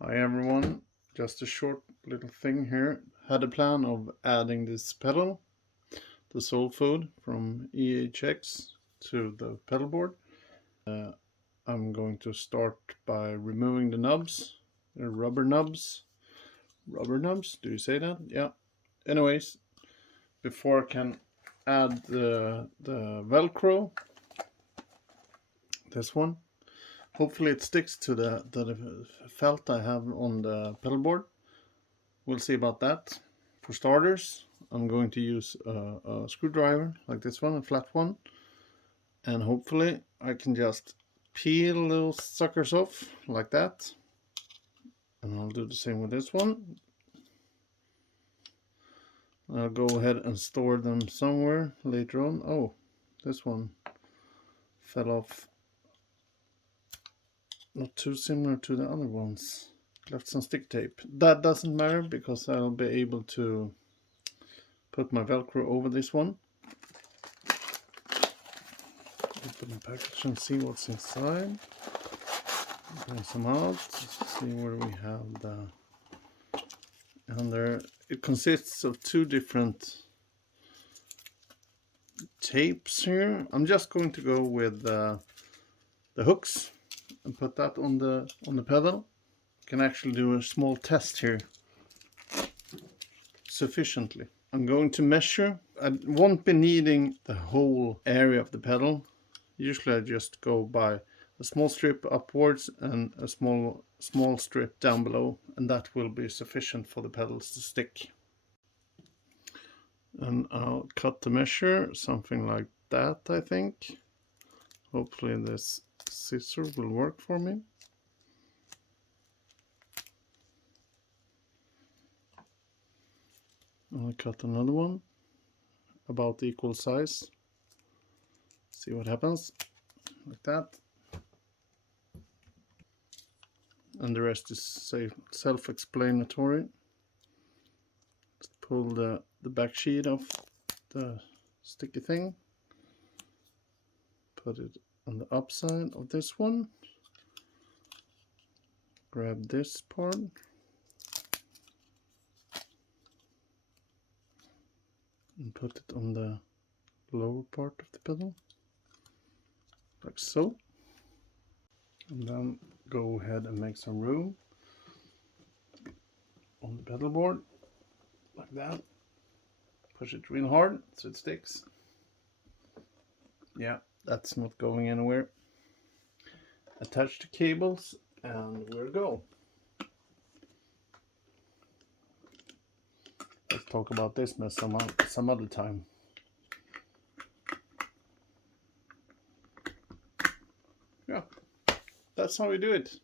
Hi everyone, just a short little thing here. Had a plan of adding this pedal, the soul food from EHX, to the pedal board. I'm going to start by removing the nubs, the rubber nubs. Rubber nubs, do you say that? Yeah. Anyways, before I can add the velcro, this one. Hopefully it sticks to the felt I have on the pedal board. We'll see about that. For starters, I'm going to use a screwdriver like this one, a flat one. And hopefully I can just peel those suckers off like that. And I'll do the same with this one. I'll go ahead and store them somewhere later on. Oh, this one fell off. Not too similar to the other ones. Left some stick tape. That doesn't matter because I'll be able to put my velcro over this one. Open the package and see what's inside. Bring some out. See where we have the. And there, it consists of two different tapes here. I'm just going to go with the hooks and put that on the pedal. Can actually do a small test here sufficiently. I'm going to measure. I won't be needing the whole area of the pedal. Usually I just go by a small strip upwards and a small strip down below, and that will be sufficient for the pedals to stick. And I'll cut the measure, something like that, I think. Hopefully this scissor will work for me. I'll cut another one about equal size. See what happens, like that. And the rest is self-explanatory. Just pull the back sheet off the sticky thing. Put it on the upside of this one. Grab this part. And put it on the lower part of the pedal. Like so. And then go ahead and make some room on the pedal board. Like that. Push it real hard so it sticks. Yeah, that's not going anywhere. Attach the cables and we'll go. Let's talk about this mess some other time. Yeah, that's how we do it.